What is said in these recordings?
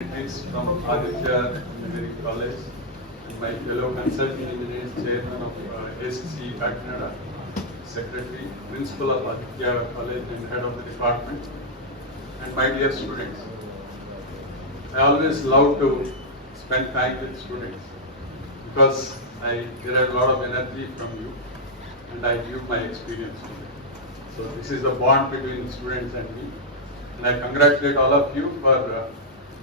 It's from Aditya Engineering College, and my fellow consulting engineers, chairman of ACCE Ponnada, secretary, principal of Aditya College and head of the department, and my dear students. I always love to spend time with students because I derive a lot of energy from you and I give my experience to you. So this is the bond between students and me, and I congratulate all of you for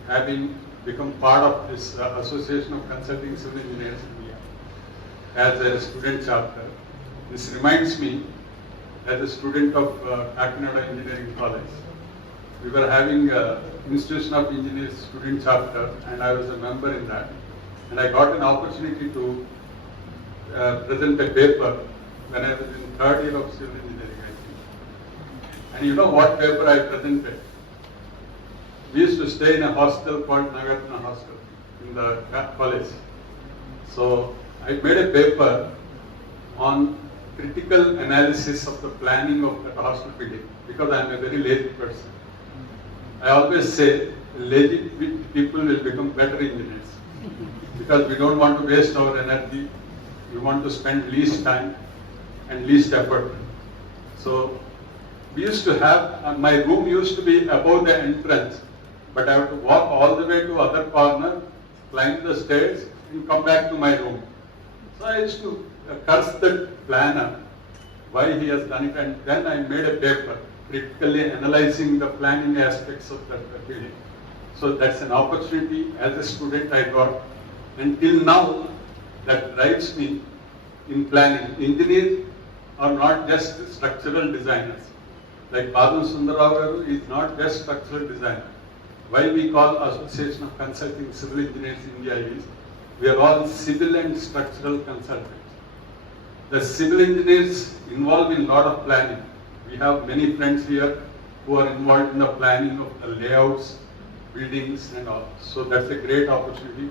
having become part of this Association of Consulting Civil Engineers India as a student chapter. This reminds me, as a student of Ponnada Engineering College, we were having Institution of Engineers student chapter, and I was a member in that. And I got an opportunity to present a paper when I was in third year of civil engineering, I think. And you know what paper I presented? We used to stay in a hostel called Nagarjuna Hostel in the college. So I made a paper on critical analysis of the planning of the hostel building because I am a very lazy person. I always say lazy people will become better engineers because we don't want to waste our energy. We want to spend least time and least effort. So we used to have, my room used to be above the entrance, but I have to walk all the way to other corner, climb the stairs and come back to my room. So I used to curse the planner why he has done it, and then I made a paper critically analyzing the planning aspects of that building. So that's an opportunity as a student I got, and till now that drives me in planning. Engineers are not just structural designers. Like Padma Sundarao is not just structural designer. Why we call Association of Consulting Civil Engineers India is we are all civil and structural consultants. The civil engineers involved in a lot of planning. We have many friends here who are involved in the planning of the layouts, buildings and all. So that's a great opportunity,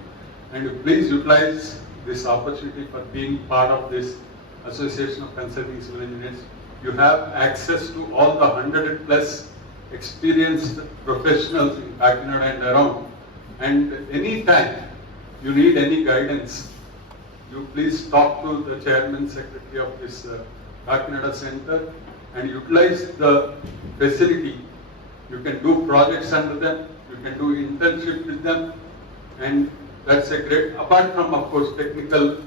and please utilize this opportunity for being part of this Association of Consulting Civil Engineers. You have access to all the 100 plus experienced professionals in Ponnada and around, and anytime you need any guidance, you please talk to the chairman, secretary of this Ponnada Center and utilize the facility. You can do projects under them, you can do internship with them, and that's a great, apart from of course technical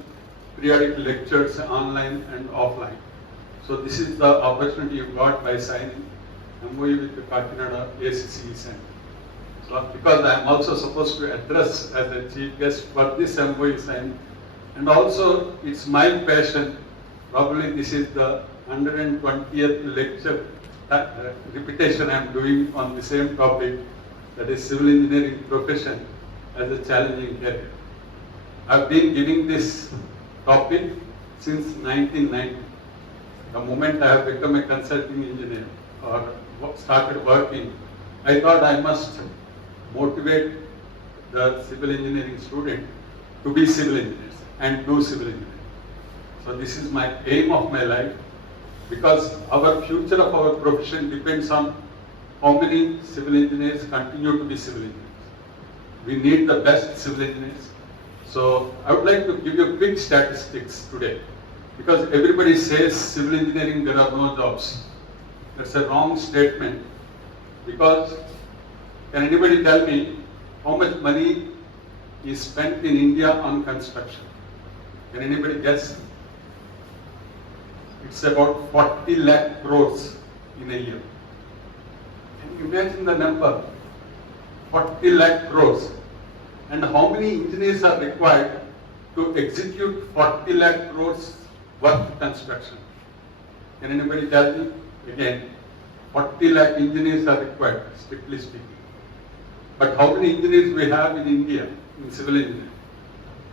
periodic lectures online and offline. So this is the opportunity you got by signing MOU with the Ponnada ACCE Center. So because I am also supposed to address as a chief guest for this MOU signing, and also it's my passion. Probably this is the 120th lecture repetition I am doing on the same topic, that is civil engineering profession as a challenging career. I have been giving this topic since 1990. The moment I have become a consulting engineer or started working, I thought I must motivate the civil engineering student to be civil engineers and do civil engineering. So this is my aim of my life, because our future of our profession depends on how many civil engineers continue to be civil engineers. We need the best civil engineers. So I would like to give you quick statistics today, because everybody says civil engineering there are no jobs. That's a wrong statement, because can anybody tell me how much money is spent in India on construction? Can anybody guess? It's about 40 lakh crores in a year. Can you imagine the number? 40 lakh crores. And how many engineers are required to execute 40 lakh crores worth construction? Can anybody tell me? Again, 40 lakh engineers are required, strictly speaking. But how many engineers we have in India, in civil engineering?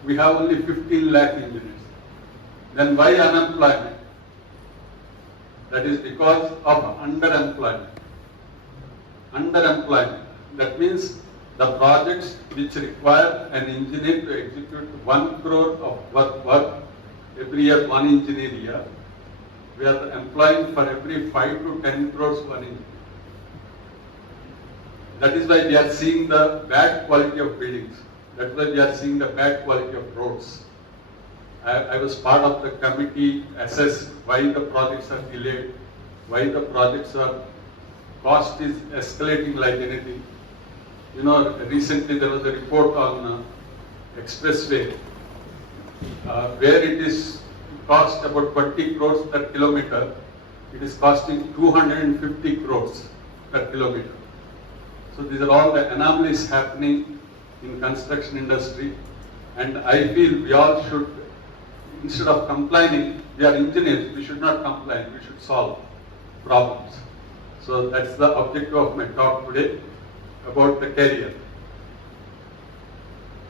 We have only 15 lakh engineers. Then why unemployment? That is because of underemployment. Underemployment. That means the projects which require an engineer to execute 1 crore of work every year, one engineer year, we are employing for every 5 to 10 crores one engineer. That is why we are seeing the bad quality of buildings. That's why we are seeing the bad quality of roads. I was part of the committee assessed why the projects are delayed, why the projects are, cost is escalating like anything. You know, recently there was a report on expressway where it is cost about 20 crores per kilometer. It is costing 250 crores per kilometer. So these are all the anomalies happening in construction industry, and I feel we all should, instead of complaining, we are engineers, we should not complain, we should solve problems. So that's the objective of my talk today about the career.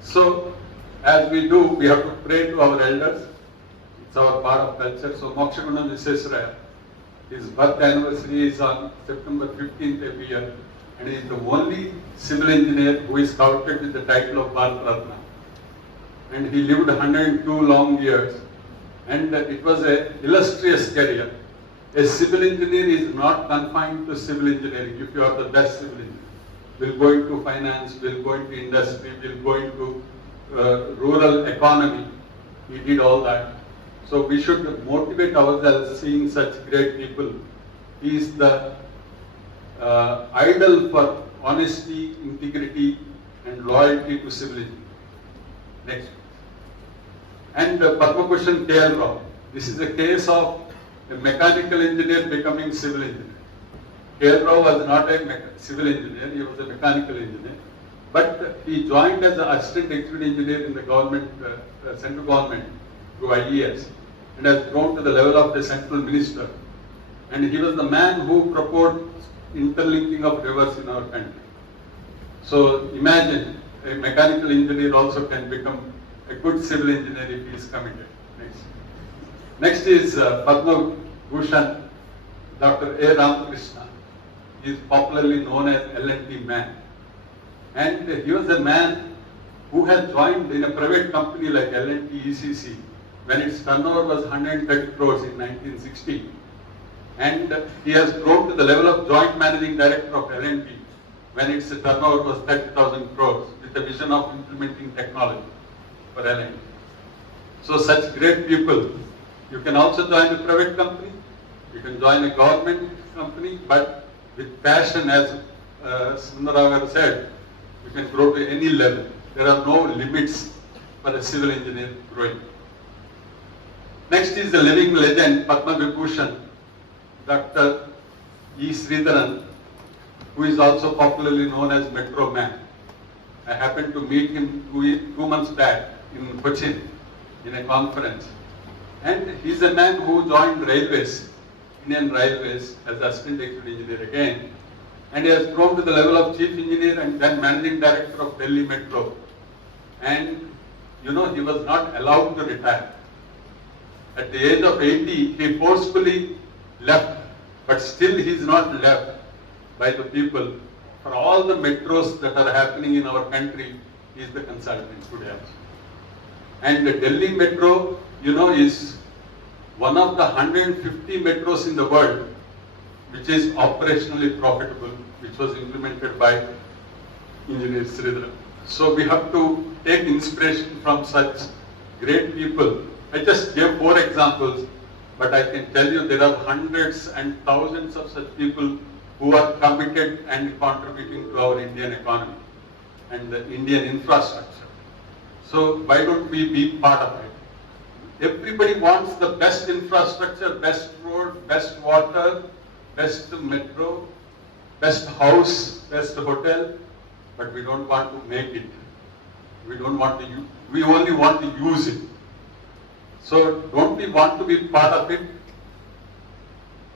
So as we do, we have to pray to our elders. It's our part of culture. So Mokshaguna Viseswaraya, his birth anniversary is on September 15th every year, and he is the only civil engineer who is counted with the title of Bharat Ratna. And he lived 102 long years, and it was an illustrious career. A civil engineer is not confined to civil engineering. If you are the best civil engineer, we'll go into finance, we'll go into industry, we'll go into rural economy. He did all that. So we should motivate ourselves seeing such great people. He is the idol for honesty, integrity, and loyalty to civil engineering. Next. And Padma Bhushan K.L. Rao. This is a case of a mechanical engineer becoming civil engineer. K.L. Rao was not a civil engineer, he was a mechanical engineer. But he joined as an assistant executive engineer in the government, central government through IES, and has grown to the level of the central minister. And he was the man who proposed interlinking of rivers in our country. So imagine a mechanical engineer also can become a good civil engineer if he is committed. Next is Padma Bhushan, Dr. A. Ramakrishna. He is popularly known as L&T man. And he was a man who had joined in a private company like L&T ACCE when its turnover was 130 crores in 1960. And he has grown to the level of joint managing director of L&T when its turnover was 30,000 crores with a vision of implementing technology for L&T. So such great people. You can also join a private company, you can join a government company, but with passion, as Sundaragar said, you can grow to any level. There are no limits for a civil engineer growing. Next is the living legend, Padma Vibhushan, Dr. E. Sridharan, who is also popularly known as Metro Man. I happened to meet him 2 months back in Cochin in a conference. And he's a man who joined railways, Indian Railways, as assistant executive engineer again. And he has grown to the level of chief engineer and then managing director of Delhi Metro. And you know, he was not allowed to retire. At the age of 80, he forcefully left, but still he is not left by the people. For all the metros that are happening in our country, he is the consultant today also. And the Delhi Metro, you know, is one of the 150 metros in the world which is operationally profitable, which was implemented by engineer Sridhar. So we have to take inspiration from such great people. I just gave 4 examples, but I can tell you there are hundreds and thousands of such people who are committed and contributing to our Indian economy and the Indian infrastructure. So why don't we be part of it? Everybody wants the best infrastructure, best road, best water, best metro, best house, best hotel, but we don't want to make it. We don't want to use, we only want to use it. So don't we want to be part of it?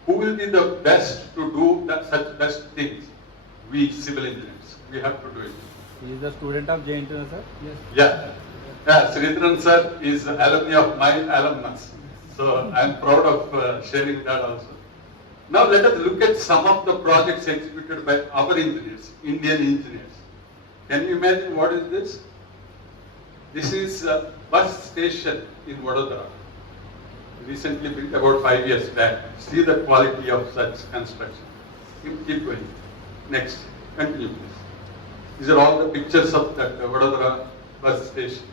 Who will be the best to do such best things? We civil engineers. We have to do it. He is a student of JNT, sir? Yes. Yeah. Yeah, Sridharan sir is alumni of my alumnus. So I am proud of sharing that also. Now let us look at some of the projects executed by our engineers, Indian engineers. Can you imagine what is this? This is a bus station in Vadodara. Recently built about 5 years back. See the quality of such construction. Keep going. Next. Continue, please. These are all the pictures of that Vadodara bus station.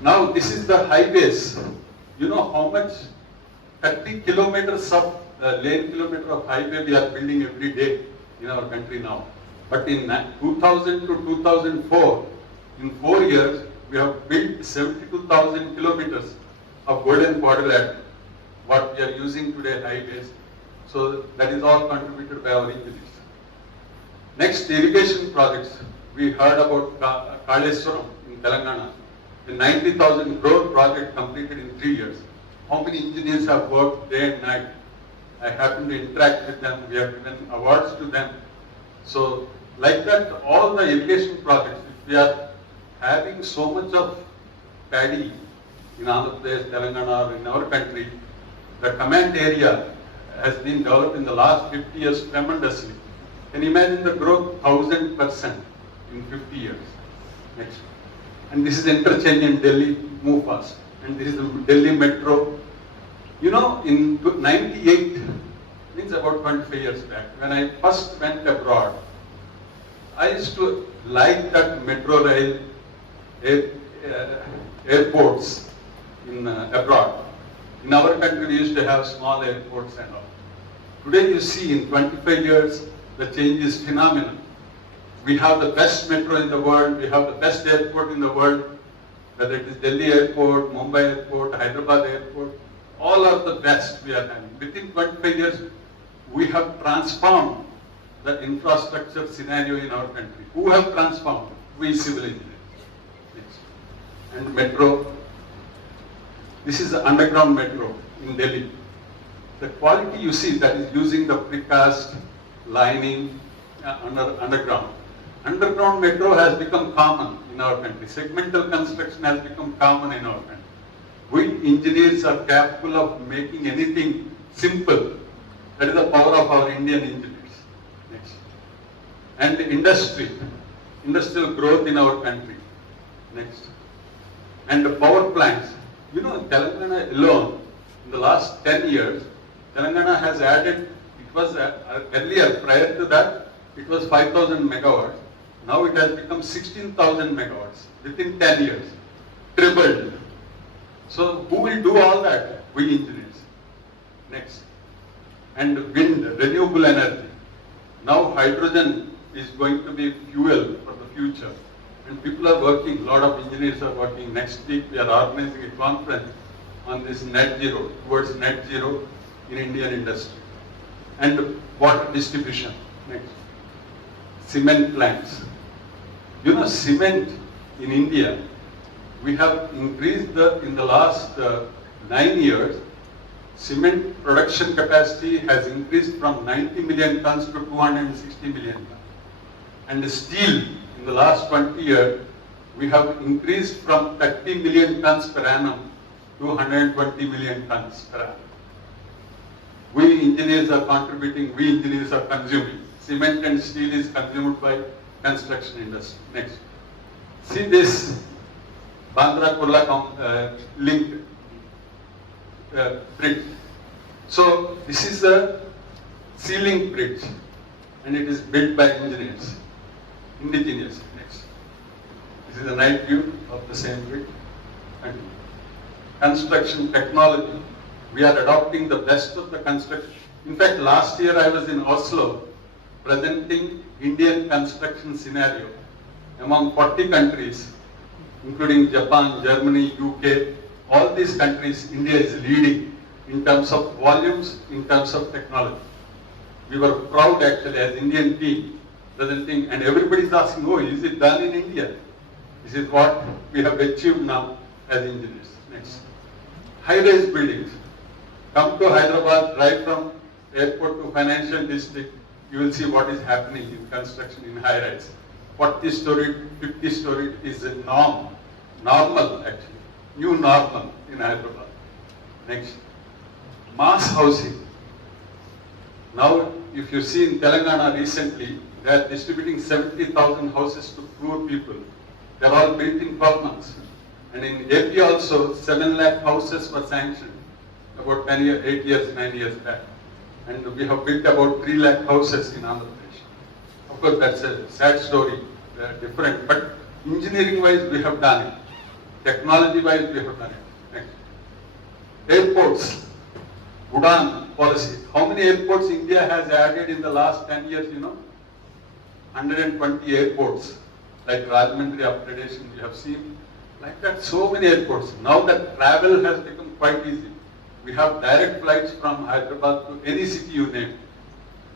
Now this is the highways. You know how much 30 kilometers of lane kilometer of highway we are building every day in our country now. But in 2000 to 2004, in 4 years, we have built 72,000 kilometers of golden quadrilateral, what we are using today highways. So that is all contributed by our engineers. Next, irrigation projects. We heard about Kaleswaram in Telangana, a 90,000 crore project completed in 3 years. How many engineers have worked day and night? I happen to interact with them. We have given awards to them. So, like that, all the irrigation projects, if we are having so much of paddy in Andhra Pradesh, Telangana, or in our country, the command area has been developed in the last 50 years tremendously. Can you imagine the growth 1,000% in 50 years? Next. And this is interchange in Delhi, move fast. And this is the Delhi Metro. You know, in 98, means about 25 years back, when I first went abroad, I used to like that metro rail airports in abroad. In our country, we used to have small airports and all. Today, you see, in 25 years, the change is phenomenal. We have the best metro in the world. We have the best airport in the world. Whether it is Delhi Airport, Mumbai Airport, Hyderabad Airport, all are the best we are having. Within 25 years, we have transformed the infrastructure scenario in our country. Who have transformed? We civil engineers. And metro. This is the underground metro in Delhi. The quality you see, that is using the precast lining underground. Underground metro has become common in our country. Segmental construction has become common in our country. We engineers are capable of making anything simple. That is the power of our Indian engineers. Next. And industry, industrial growth in our country. Next. And the power plants. You know, in Telangana alone, in the last 10 years, Telangana has added, it was earlier, prior to that, it was 5,000 megawatts. Now it has become 16,000 megawatts within 10 years, tripled. So who will do all that? We engineers. Next. And wind, renewable energy. Now hydrogen is going to be fuel for the future. And people are working, a lot of engineers are working. Next week we are organizing a conference on this net zero, towards net zero in Indian industry. And water distribution. Next. Cement plants. You know, cement in India, we have increased in the last 9 years, cement production capacity has increased from 90 million tons to 260 million tons. And steel, in the last 20 years, we have increased from 30 million tons per annum to 120 million tons per annum. We engineers are contributing, we engineers are consuming. Cement and steel is consumed by construction industry. Next. See this Bandra Kurla link bridge. So this is the ceiling bridge and it is built by engineers, indigenous. Next. This is a night view of the same bridge. And construction technology. We are adopting the best of the construction. In fact, last year I was in Oslo presenting Indian construction scenario among 40 countries, including Japan, Germany, UK, all these countries, India is leading in terms of volumes, in terms of technology. We were proud actually as Indian team presenting, and everybody is asking, oh, is it done in India? This is what we have achieved now as engineers. Next. High-rise buildings. Come to Hyderabad, drive from airport to financial district, you will see what is happening in construction in high-rise. 40-story, 50-story is a normal actually, new normal in Hyderabad. Next, mass housing. Now, if you see in Telangana recently, they are distributing 70,000 houses to poor people. They are all built in 12 months. And in AP also, 7 lakh houses were sanctioned about 8 years, 9 years back. And we have built about 3 lakh houses in Andhra Pradesh. Of course, that's a sad story. They are different, but engineering-wise, we have done it. Technology-wise, we have done it. Next. Airports, Udan policy. How many airports India has added in the last 10 years, you know? 120 airports. Like Rajahmundry upgradation, we have seen. Like that, so many airports. Now that travel has become quite easy. We have direct flights from Hyderabad to any city you name.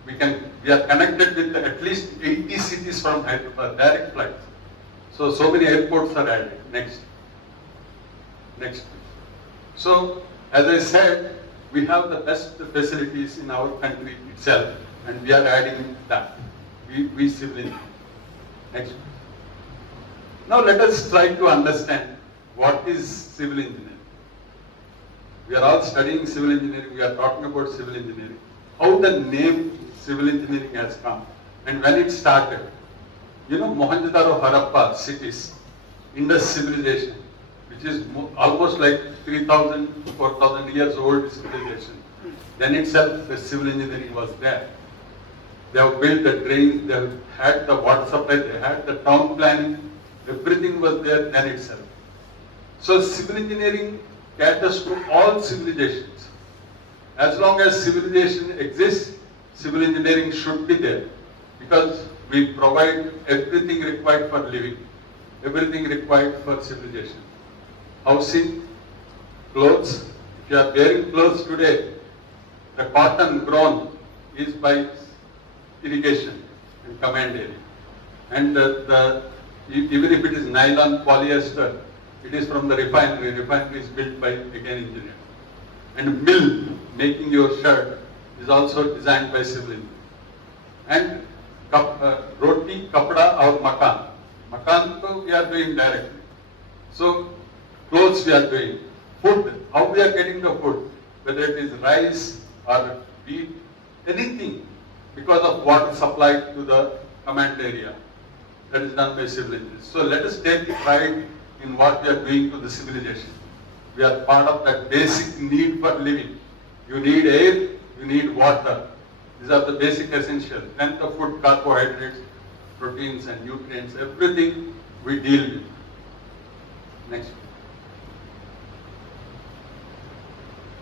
We are connected with at least 80 cities from Hyderabad, direct flights. So many airports are added. Next. So, as I said, we have the best facilities in our country itself, and we are adding that. We civil engineering. Next. Now let us try to understand what is civil engineering. We are all studying civil engineering, we are talking about civil engineering. How the name civil engineering has come and when it started. You know, Mohenjo-daro, Harappa cities, Indus civilization, which is almost like 3,000 to 4,000 years old civilization. Then itself the civil engineering was there. They have built the drains, they have had the water supply, they had the town planning, everything was there then itself. So civil engineering caters to all civilizations. As long as civilization exists, civil engineering should be there because we provide everything required for living, everything required for civilization. Housing, clothes. If you are wearing clothes today, the cotton grown is by irrigation and command area. And even if it is nylon, polyester, it is from the refinery. Refinery is built by, again, engineer. And mill, making your shirt, is also designed by civil engineer. And roti, kapda or makan. Makan we are doing directly. So clothes we are doing. Food, how we are getting the food, whether it is rice or wheat, anything, because of water supply to the command area. That is done by civil engineers. So let us take pride in what we are doing to the civilization. We are part of that basic need for living. You need air, you need water. These are the basic essentials. Then the food, carbohydrates, proteins and nutrients, everything we deal with. Next.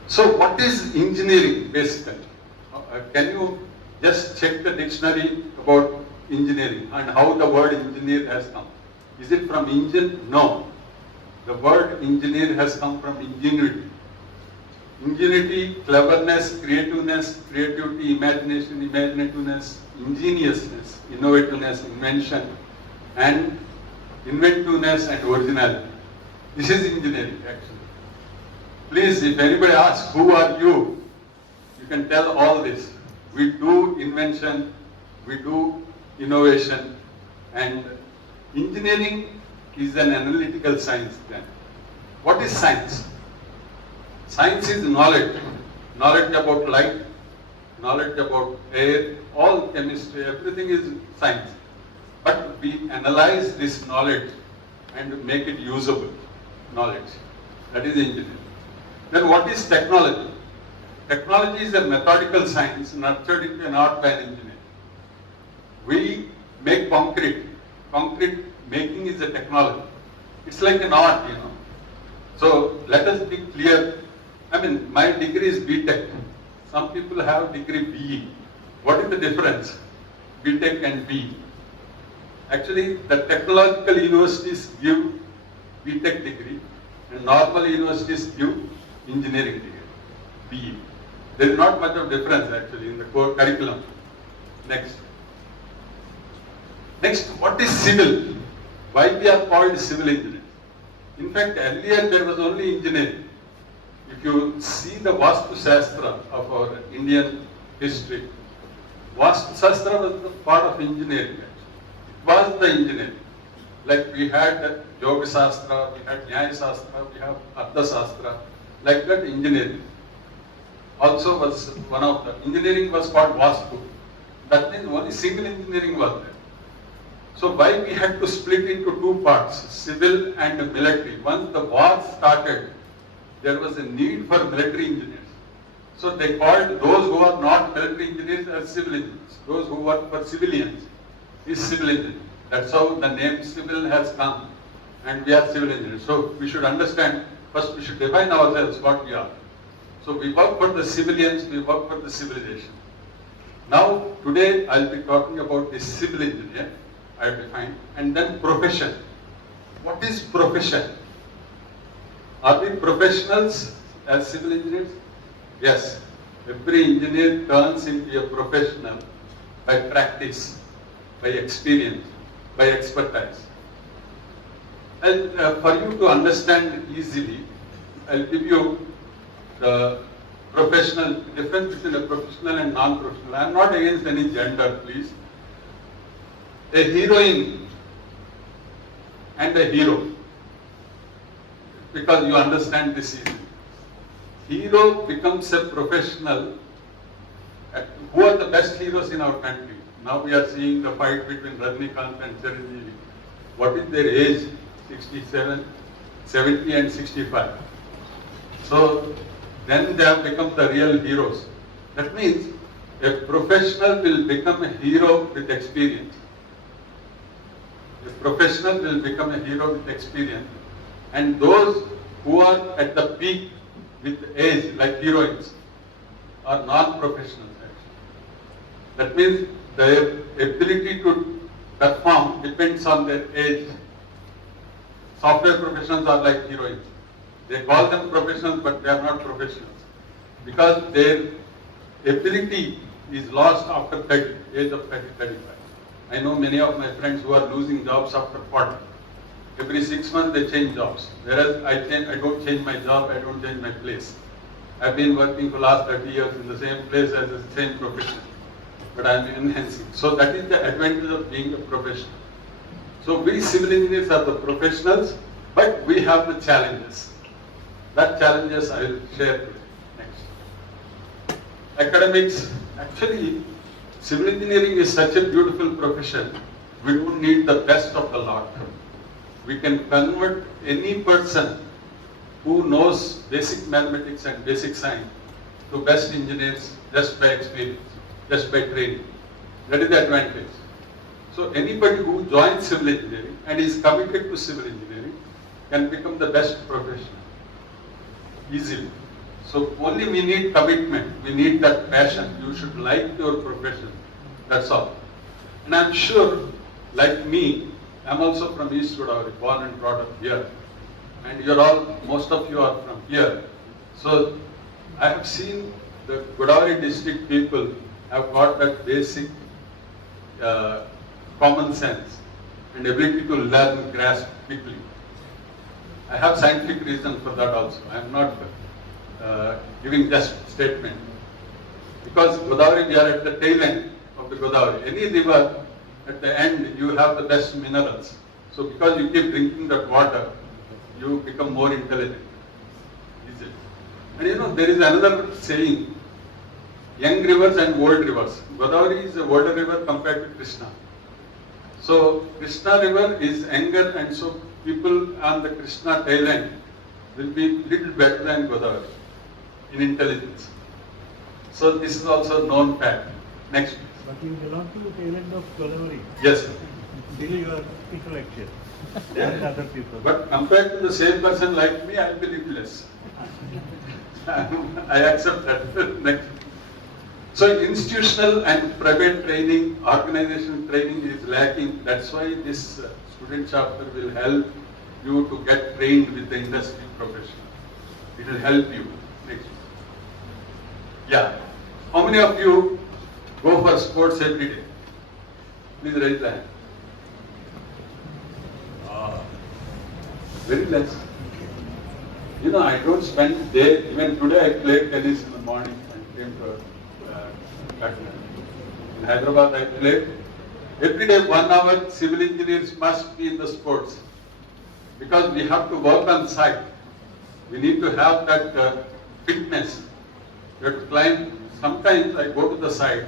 So what is engineering basically? Can you just check the dictionary about engineering and how the word engineer has come? Is it from engine? No. The word engineer has come from ingenuity. Ingenuity, cleverness, creativity, imagination, imaginativeness, ingeniousness, innovativeness, invention, and inventiveness and originality. This is engineering actually. Please, if anybody asks, who are you? You can tell all this. We do invention, we do innovation, and engineering is an analytical science then. What is science? Science is knowledge. Knowledge about light, knowledge about air, all chemistry, everything is science. But we analyze this knowledge and make it usable knowledge. That is engineering. Then what is technology? Technology is a methodical science nurtured into an art by an engineer. We make concrete. Concrete making is a technology. It's like an art, you know. So let us be clear. I mean, my degree is B.Tech. Some people have degree BE. What is the difference? B.Tech and BE. Actually, the technological universities give B.Tech degree and normal universities give engineering degree, BE. There is not much of difference actually in the core curriculum. Next. Next, what is civil? Why we are called civil engineers? In fact, earlier there was only engineering. If you see the Vastu Shastra of our Indian history, Vastu Shastra was the part of engineering actually. It was the engineering. Like we had Yoga Shastra, we had Nyaya Shastra, we have Artha Shastra, like that engineering. Also was one of the, engineering was called Vastu. That means only civil engineering was there. So why we had to split into two parts, civil and military. Once the war started, there was a need for military engineers. So they called those who are not military engineers as civil engineers, those who work for civilians. is civil engineering. That's how the name civil has come, and we are civil engineers. So we should understand, first we should define ourselves what we are. So we work for the civilians, we work for the civilization. Now today I'll be talking about the civil engineer, I have defined, and then profession. What is profession? Are we professionals as civil engineers? Yes. Every engineer turns into a professional by practice, by experience, by expertise. And for you to understand easily, I'll give you the professional, difference between a professional and non-professional. I am not against any gender, please. A heroine and a hero, because you understand this easily. Hero becomes a professional. Who are the best heroes in our country? Now we are seeing the fight between Rajnikant and Chiranjeevi. What is their age? 67, 70 and 65. So then they have become the real heroes. That means a professional will become a hero with experience. A professional will become a hero with experience. And those who are at the peak with age, like heroines, are non-professionals actually. That means their ability to perform depends on their age. Software professionals are like heroines. They call them professionals, but they are not professionals. Because their ability is lost after 30, age of 30, 35. I know many of my friends who are losing jobs after 40. Every 6 months they change jobs. Whereas I don't change my job, I don't change my place. I've been working for the last 30 years in the same place as the same profession. But I'm enhancing. So that is the advantage of being a professional. So we civil engineers are the professionals, but we have the challenges. That challenges I will share today. Next. Academics. Actually, civil engineering is such a beautiful profession. We don't need the best of the lot. We can convert any person who knows basic mathematics and basic science to best engineers just by experience, just by training. That is the advantage. So anybody who joins civil engineering and is committed to civil engineering can become the best professional easily. So only we need commitment, we need that passion. You should like your profession, that's all. And I'm sure, like me, I'm also from East Godavari, born and brought up here. And you're all, most of you are from here. So I have seen the Godavari district people have got that basic common sense and ability to learn and grasp quickly. I have scientific reason for that also. I am not giving just statement. Because Godavari, we are at the tail end of the Godavari. Any river, at the end, you have the best minerals. So because you keep drinking that water, you become more intelligent. Easily. And you know, there is another saying, young rivers and old rivers. Godavari is a older river compared to Krishna. So Krishna river is younger, and so people on the Krishna tail end will be little better than Godavari in intelligence. So this is also known fact. Next. But you belong to the tail end of Godavari. Yes, sir. Still you are intellectual than other people. But compared to the same person like me, I will be little less. I accept that. Next. So institutional and private training, organization training is lacking. That's why this student chapter will help you to get trained with the industry professional. It will help you. Next. Yeah. How many of you go for sports every day? Please raise the hand. Very less. You know, I don't spend day. Even today I played tennis in the morning and came to Patna. In Hyderabad I played. Every day 1 hour, civil engineers must be in the sports. Because we have to work on site. We need to have that fitness. We have to climb. Sometimes I go to the site.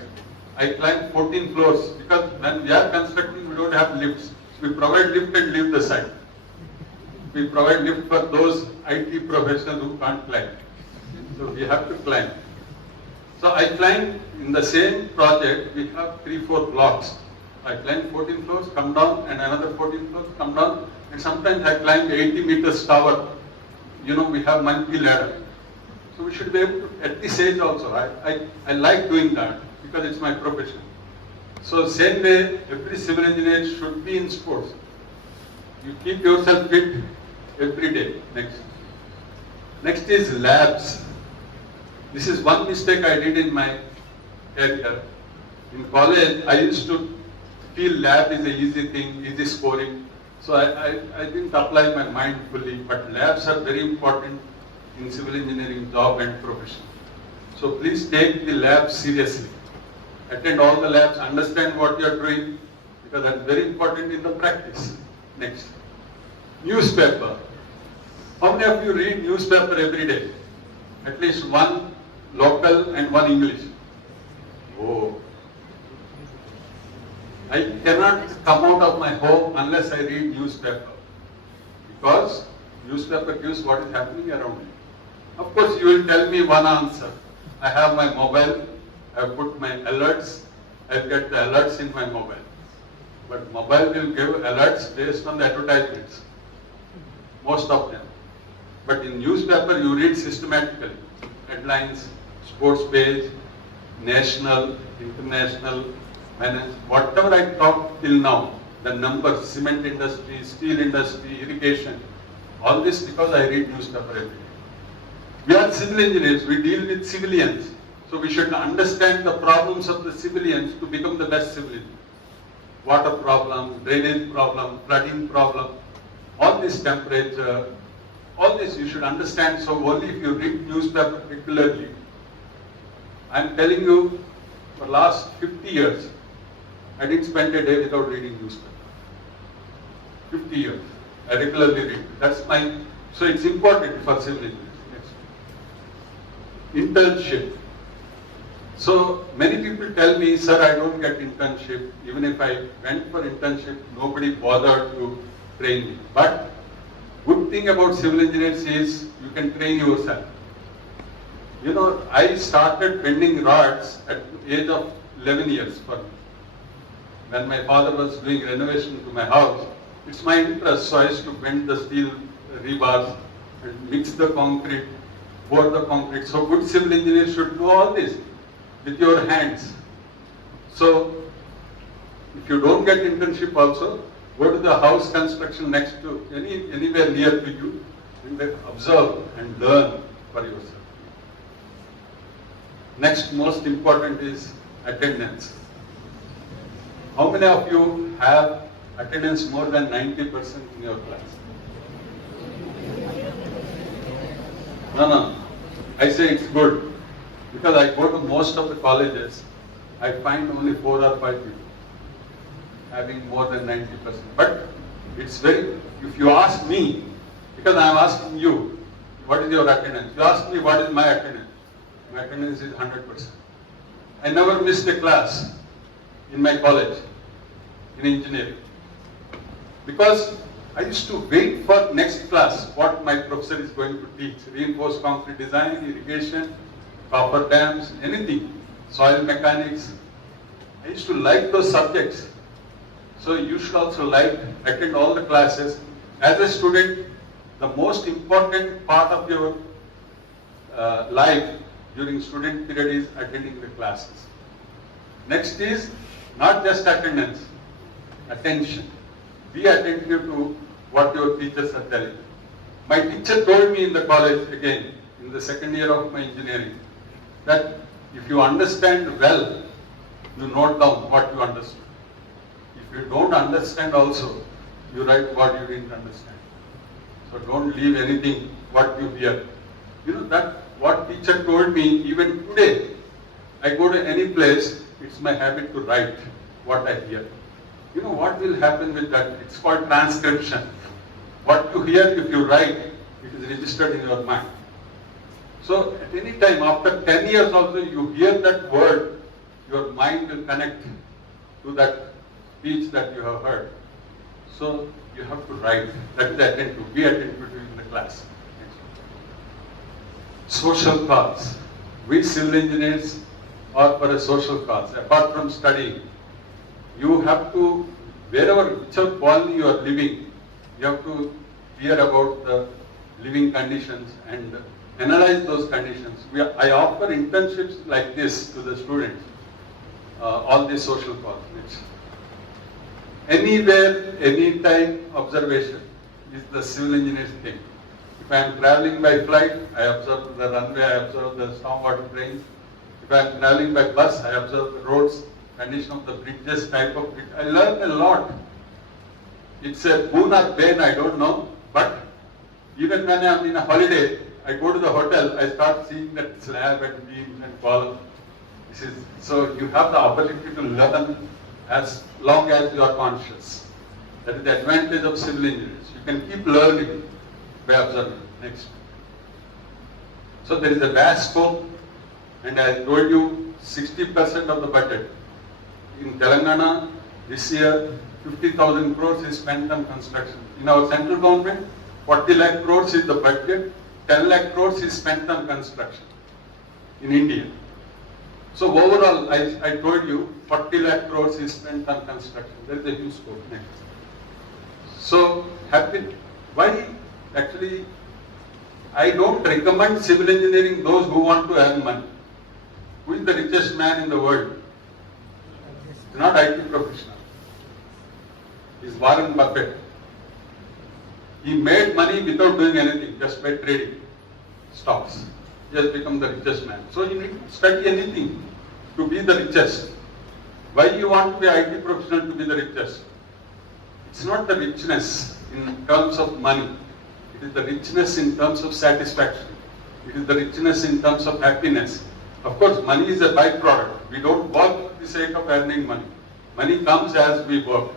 I climb 14 floors because when we are constructing, we don't have lifts. We provide lift and leave the site. We provide lift for those IT professionals who can't climb. So we have to climb. So I climb in the same project. We have 3-4 blocks. I climb 14 floors, come down, and another 14 floors, come down, and sometimes I climb 80 meters tower. We have monkey ladder. So we should be able to, at this age also, I like doing that because it's my profession. So same way, every civil engineer should be in sports. You keep yourself fit every day. Next is labs. This is one mistake I did in my career. In college, I used to feel lab is an easy thing, easy scoring. So I didn't apply my mind fully, but labs are very important in civil engineering job and profession. So please take the labs seriously. Attend all the labs, understand what you are doing, because that's very important in the practice. Next. Newspaper. How many of you read newspaper every day? At least one local and one English. Oh. I cannot come out of my home unless I read newspaper. Because newspaper gives what is happening around me. Of course, you will tell me one answer. I have my mobile, I have put my alerts, I get the alerts in my mobile. But mobile will give alerts based on the advertisements. Most of them. But in newspaper, you read systematically. Headlines, sports page, national, international, finance, whatever I talked till now, the numbers, cement industry, steel industry, irrigation, all this because I read newspaper every day. We are civil engineers, we deal with civilians. So we should understand the problems of the civilians to become the best civil engineer. Water problem, drainage problem, flooding problem, all this temperature, all this you should understand. So only if you read newspaper regularly. I am telling you, for last 50 years, I didn't spend a day without reading newspaper. 50 years, I regularly read. So it's important for civil engineers. Internship. So many people tell me, sir, I don't get internship. Even if I went for internship, nobody bothered to train me. But good thing about civil engineers is you can train yourself. I started bending rods at the age of 11 years for me. When my father was doing renovation to my house, it's my interest, so I used to bend the steel rebars and mix the concrete, pour the concrete. So good civil engineers should do all this with your hands. So if you don't get internship also, go to the house construction next to anywhere near to you and observe and learn for yourself. Next most important is attendance. How many of you have attendance more than 90% in your class? No. I say it's good. Because I go to most of the colleges, I find only 4 or 5 people having more than 90%. But it's if you ask me, because I am asking you, what is your attendance? You ask me what is my attendance. My attendance is 100%. I never missed a class in my college, in engineering. Because I used to wait for next class, what my professor is going to teach. Reinforced concrete design, irrigation, copper dams, anything, soil mechanics. I used to like those subjects. So you should also attend all the classes. As a student, the most important part of your life during student period is attending the classes. Next is not just attendance, attention. Be attentive to what your teachers are telling. My teacher told me in the college again, in the second year of my engineering, that if you understand well, you note down what you understood. If you don't understand also, you write what you didn't understand. So don't leave anything what you hear. That what teacher told me even today. I go to any place, it's my habit to write what I hear. What will happen with that? It's called transcription. What you hear, if you write, it is registered in your mind. So at any time, after 10 years also, you hear that word, your mind will connect to that speech that you have heard. So you have to write. That is attentive. Be attentive in the class. Social cause. We civil engineers are for a social cause. Apart from studying, You have to, whichever colony you are living, you have to hear about the living conditions and analyze those conditions. I offer internships like this to the students, all the social causes. Anywhere, anytime observation is the civil engineer's thing. If I am traveling by flight, I observe the runway, I observe the stormwater drains. If I am traveling by bus, I observe the roads, condition of the bridges, type of bridge. I learn a lot. It's a boon or bane, I don't know. But even when I am in a holiday, I go to the hotel, I start seeing that slab and beam and column. So you have the opportunity to learn as long as you are conscious. That is the advantage of civil engineers. You can keep learning by observing. Next. So there is a vast scope, and I told you 60% of the budget. In Telangana, this year, 50,000 crores is spent on construction. In our central government, 40 lakh crores is the budget, 10 lakh crores is spent on construction in India. So overall, I told you, 40 lakh crores is spent on construction. There is a huge scope. Next. So, why actually, I don't recommend civil engineering those who want to earn money. Who is the richest man in the world? He's not IT professional. He's Warren Buffett. He made money without doing anything, just by trading stocks. He has become the richest man. So you need to study anything to be the richest. Why you want to be IT professional to be the richest? It's not the richness in terms of money. It is the richness in terms of satisfaction. It is the richness in terms of happiness. Of course, money is a byproduct. We don't work for the sake of earning money. Money comes as we work.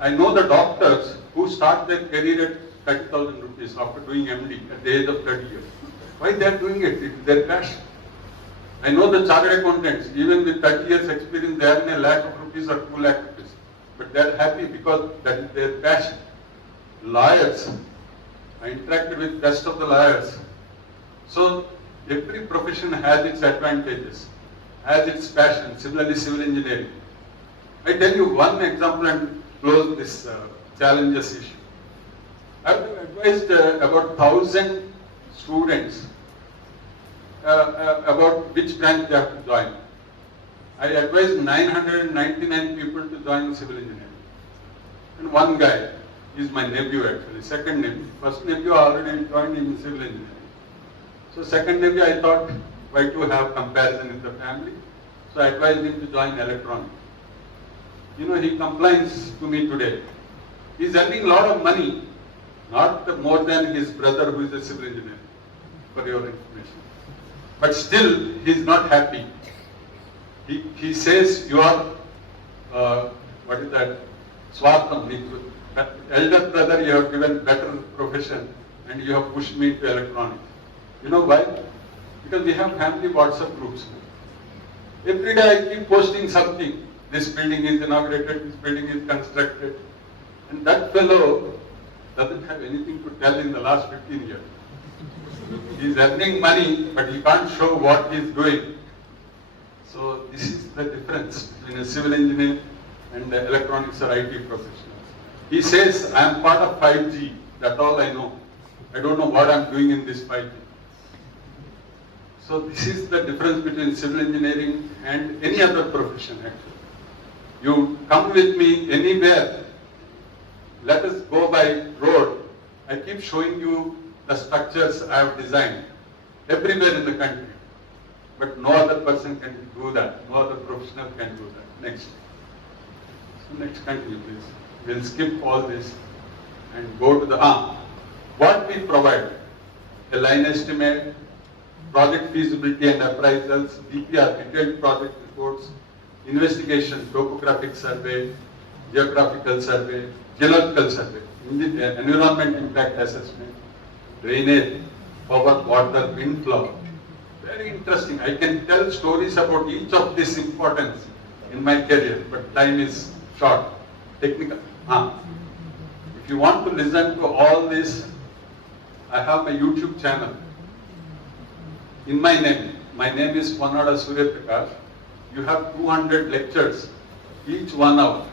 I know the doctors who start their career at 30,000 rupees after doing MD at the age of 30 years. Why they are doing it? It is their passion. I know the chartered accountants, even with 30 years experience, they earn 1 lakh of rupees or 2 lakh rupees. But they are happy because that is their passion. Lawyers, I interacted with best of the lawyers. So every profession has its advantages, has its passion. Similarly, civil engineering. I tell you one example and close this challenges issue. I've advised about 1,000 students about which branch they have to join. I advised 999 people to join civil engineering. And one guy is my nephew actually, second nephew. First nephew already joined in civil engineering. So second nephew I thought, why to have comparison in the family? So I advised him to join electronics. You know, he complains to me today. He's earning a lot of money, not more than his brother who is a civil engineer, for your information. But still, he's not happy. He says, you are, what is that, Swartham. Elder brother, you have given better profession and you have pushed me to electronics. You know why? Because we have family WhatsApp groups. Every day I keep posting something. This building is inaugurated, this building is constructed. And that fellow doesn't have anything to tell in the last 15 years. He's earning money, but he can't show what he's doing. So this is the difference between a civil engineer and the electronics or IT professionals. He says, I am part of 5G, that's all I know. I don't know what I'm doing in this 5G. So this is the difference between civil engineering and any other profession actually. You come with me anywhere, let us go by road. I keep showing you the structures I have designed everywhere in the country. But no other person can do that. No other professional can do that. Next. So next, continue please. We'll skip all this and go to the what we provide. A line estimate, project feasibility and appraisals, DPR, detailed project reports, investigation, topographic survey, geographical survey, geological survey, environment impact assessment, drainage, power, water, wind flow. Very interesting. I can tell stories about each of this importance in my career, but time is short. Technical. If you want to listen to all this, I have my YouTube channel. In my name is Ponnada Surya Prakash. You have 200 lectures each 1 hour.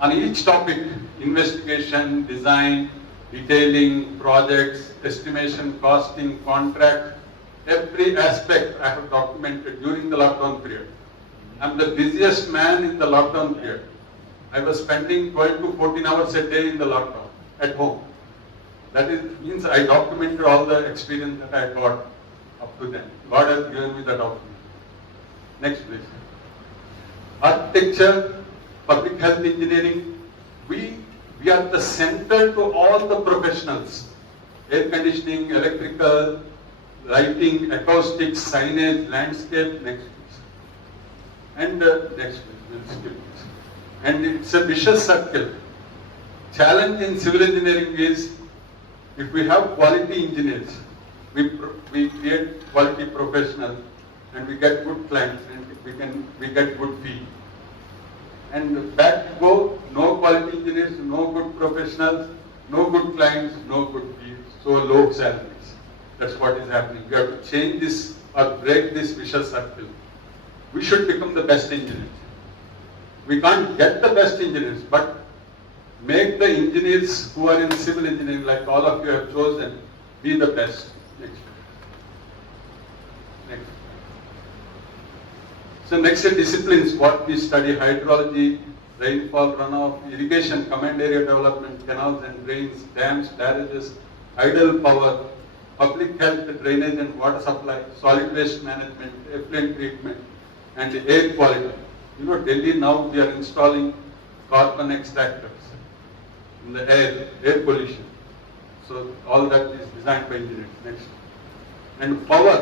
On each topic, investigation, design, detailing, projects, estimation, costing, contract, every aspect I have documented during the lockdown period. I'm the busiest man in the lockdown period. I was spending 12 to 14 hours a day in the lockdown at home. That means I documented all the experience that I got up to then. God has given me the document. Next please. Architecture, public health engineering, we are the center to all the professionals. Air conditioning, electrical, lighting, acoustics, signage, landscape, next please. And next please, we'll skip this. And it's a vicious circle. Challenge in civil engineering is, if we have quality engineers, we create quality professionals, and we get good clients, and we get good fee. And back go, no quality engineers, no good professionals, no good clients, no good fees, so low salaries. That's what is happening. We have to change this or break this vicious circle. We should become the best engineers. We can't get the best engineers, but make the engineers who are in civil engineering, like all of you have chosen, be the best. Next. Next. So next disciplines, what we study: hydrology, rainfall runoff, irrigation, command area development, canals and drains, dams, barrages, tidal power, public health, drainage and water supply, solid waste management, effluent treatment, and air quality. You know, Delhi now we are installing carbon extractors in the air pollution. So all that is designed by engineers. Next. And power,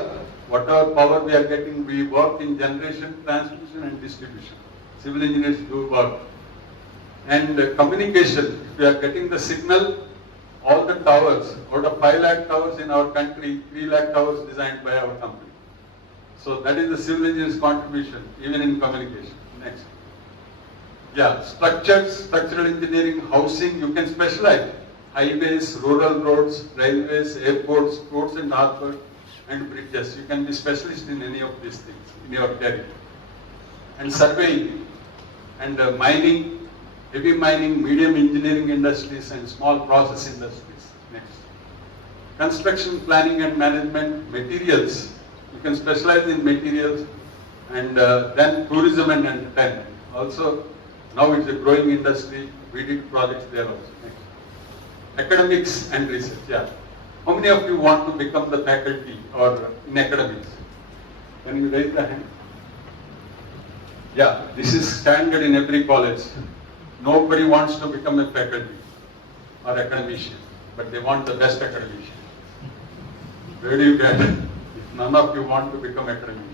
whatever power we are getting, we work in generation, transmission and distribution. Civil engineers do work. And communication, if we are getting the signal, all the towers, out of 5 lakh towers in our country, 3 lakh towers designed by our company. So that is the civil engineer's contribution, even in communication. Next. Yeah, structural engineering, housing, you can specialize. Highways, rural roads, railways, airports, roads and harbors, and bridges. You can be specialist in any of these things in your career. And surveying, and mining, heavy mining, medium engineering industries, and small process industries. Next. Construction planning and management, materials. You can specialize in materials, and then tourism and entertainment. Also, now it's a growing industry. We did projects there also. Next. Academics and research. Yeah. How many of you want to become the faculty or in academics? Can you raise the hand? Yeah, this is standard in every college. Nobody wants to become a faculty or academician, but they want the best academician. Where do you get it? If none of you want to become academician.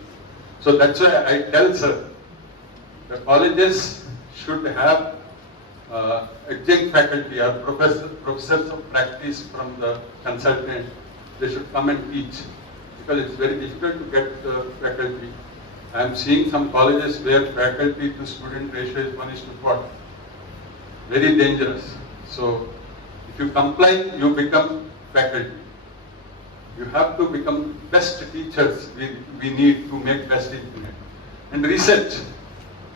So that's why I tell sir, the colleges should have adjunct faculty or professors of practice from the consultant. They should come and teach, because it's very difficult to get faculty. I am seeing some colleges where faculty to student ratio is 1:4. Very dangerous. So if you comply, you become faculty. You have to become best teachers we need to make best engineers. And research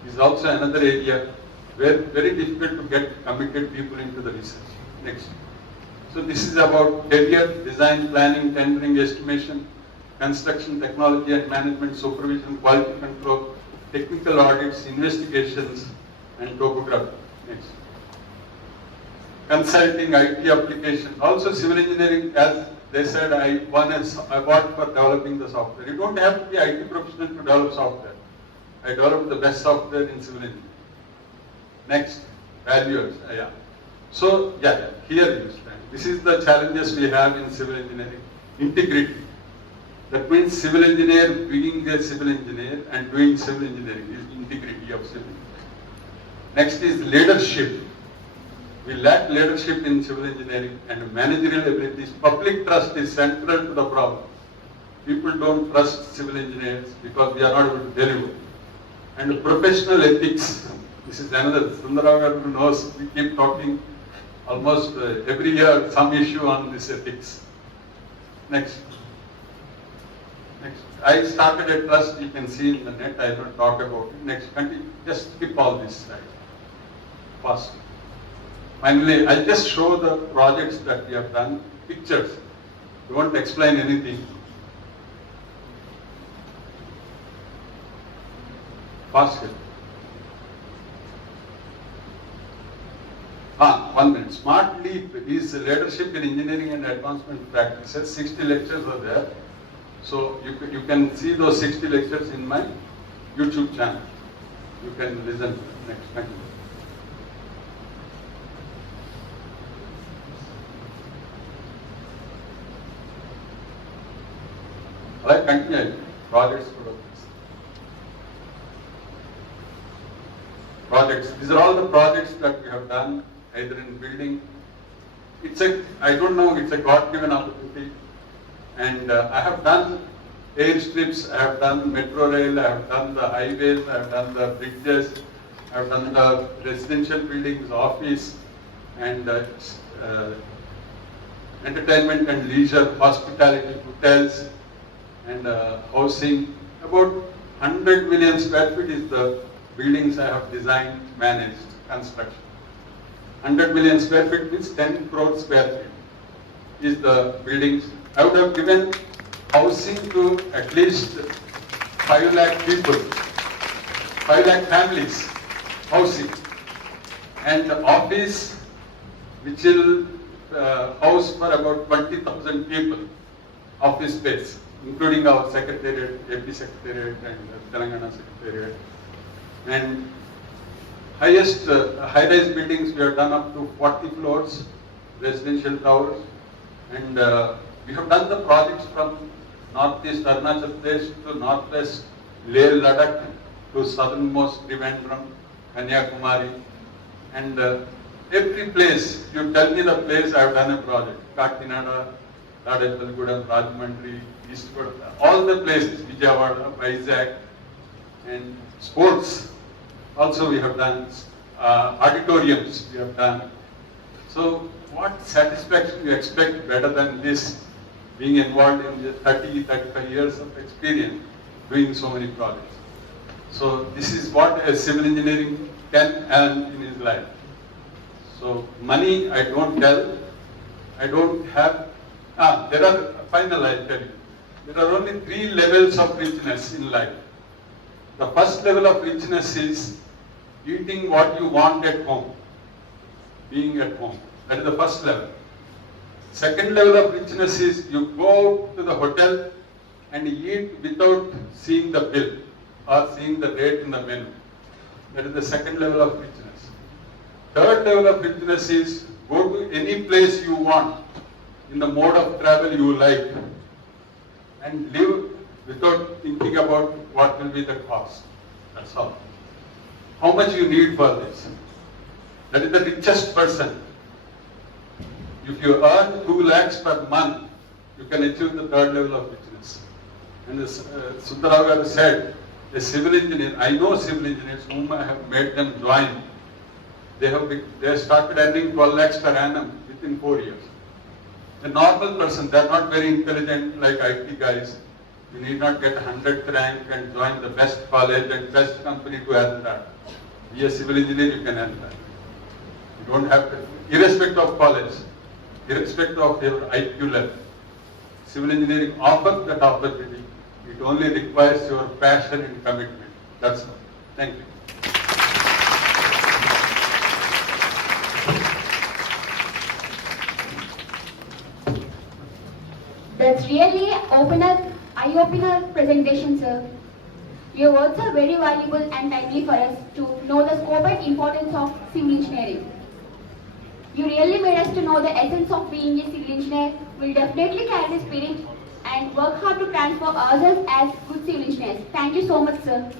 is also another area where very difficult to get committed people into the research. Next. So this is about career, design, planning, tendering, estimation, construction, technology and management, supervision, quality control, technical audits, investigations, and topography. Next. Consulting, IT application. Also civil engineering, as they said, I won an award for developing the software. You don't have to be IT professional to develop software. I developed the best software in civil engineering. Next, values. Yeah. So, yeah, here you stand. This is the challenges we have in civil engineering. Integrity. That means civil engineer being a civil engineer and doing civil engineering is integrity of civil engineering. Next is leadership. We lack leadership in civil engineering and managerial abilities. Public trust is central to the problem. People don't trust civil engineers because we are not able to deliver. And professional ethics. This is another. Sundaragaru knows, we keep talking almost every year some issue on this ethics. Next. Next, I started a trust, you can see in the net, I don't talk about it. Next, continue, just skip all this slide. Fast. Finally, I'll just show the projects that we have done, pictures. Don't explain anything. Fast. 1 minute. Smart Leap is leadership in engineering and advancement practices. 60 lectures are there. So you can see those 60 lectures in my YouTube channel. You can listen to them. Next, thank you. Alright, continue. Projects. Projects. These are all the projects that we have done, either in building. I don't know, it's a God-given opportunity. And I have done airstrips, I have done metro rail, I have done the highways, I have done the bridges, I have done the residential buildings, office, and entertainment and leisure, hospitality, hotels, and housing. About 100 million square feet is the buildings I have designed, managed, construction. 100 million square feet means 10 crore square feet is the buildings. I would have given housing to at least 5 lakh people, 5 lakh families, housing. And office, which will house for about 20,000 people, office space, including our secretariat, AP secretariat and Telangana secretariat. And highest high-rise buildings we have done up to 40 floors, residential towers, and we have done the projects from northeast Arunachal Pradesh to northwest Leh Ladakh to southernmost Trivandrum, Kanyakumari, and every place, you tell me the place, I have done a project. Ponnada, Tadepalgudam, Rajahmundry, Eastwood, all the places, Vijayawada, Vizag, and sports. Also we have done auditoriums we have done. So what satisfaction you expect better than this, being involved in the 35 years of experience doing so many projects. So this is what a civil engineering can earn in his life. So money I don't tell, I don't have, there are, final I'll tell you, there are only 3 levels of richness in life. The first level of richness is eating what you want at home, being at home. That is the first level. Second level of richness is you go to the hotel and eat without seeing the bill or seeing the rate in the menu. That is the second level of richness. Third level of richness is go to any place you want in the mode of travel you like and live without thinking about what will be the cost. That's all. How much you need for this? That is the richest person. If you earn 2 lakhs per month, you can achieve the third level of richness. And as Sundarao said, a civil engineer, I know civil engineers whom I have made them join. They have started earning 12 lakhs per annum within 4 years. A normal person, they are not very intelligent like IT guys. You need not get 100th rank and join the best college and best company to earn that. Be a civil engineer, you can earn that. You don't have to, irrespective of college, irrespective of your IQ level. Civil engineering offers that opportunity. It only requires your passion and commitment. That's all. Thank you. That's really eye-opener presentation, sir. Your words are very valuable and timely for us to know the scope and importance of civil engineering. You really made us to know the essence of being a civil engineer. We'll definitely carry the spirit and work hard to transform ourselves as good civil engineers. Thank you so much, sir.